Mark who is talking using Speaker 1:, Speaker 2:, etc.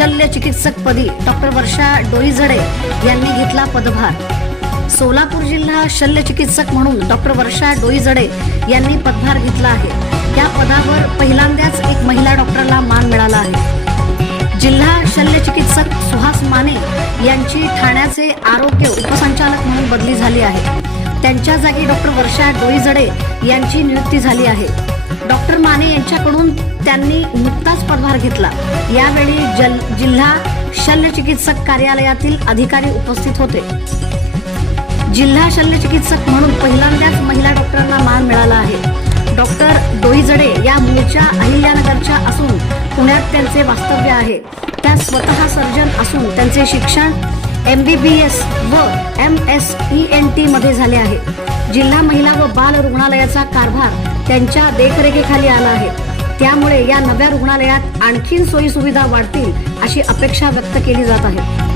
Speaker 1: शल्य चिकित्सक पदी डॉक्टर वर्षा डोईजडे यांनी घेतला पदभार. सोलापूर जिल्हा शल्य चिकित्सक म्हणून डॉक्टर वर्षा डोईजडे यांनी पदभार घेतला आहे. या पदावर पहिल्यांदाच एक महिला डॉक्टरला मान मिळाला आहे. जिल्हा शल्य चिकित्सक सुहास माने यांची ठाण्याचे आरोग्य उपसंचालक म्हणून बदली झाली आहे. त्यांच्या जागी डॉक्टर वर्षा डोईजडे यांची नियुक्ती झाली आहे. डॉक्टर माने यांच्याकडून त्यांनी नुकताच पदभार घेतला. यावेळी जल जिल्हा शल्य चिकित्सक कार्यालयातील अधिकारी उपस्थित होते. जिल्हा शल्य चिकित्सक म्हणून पहिल्यांदाच महिला डॉक्टरांना मान मिळाला आहे. डॉक्टर डोईजडे या मूळच्या अहिल्यानगरच्या असून पुण्यात त्यांचे वास्तव्य आहे. त्या स्वतः सर्जन असून त्यांचे शिक्षण एम बी बी एस व M S E N T मध्ये झाले आहे. जिल्हा महिला व बाल रुग्णालयाचा कारभार त्यांच्या देखरेखीखाली आला आहे. त्यामुळे या नव्या रुग्णालयात आणखी सोयी सुविधा वाढतील अशी अपेक्षा व्यक्त केली जात आहे.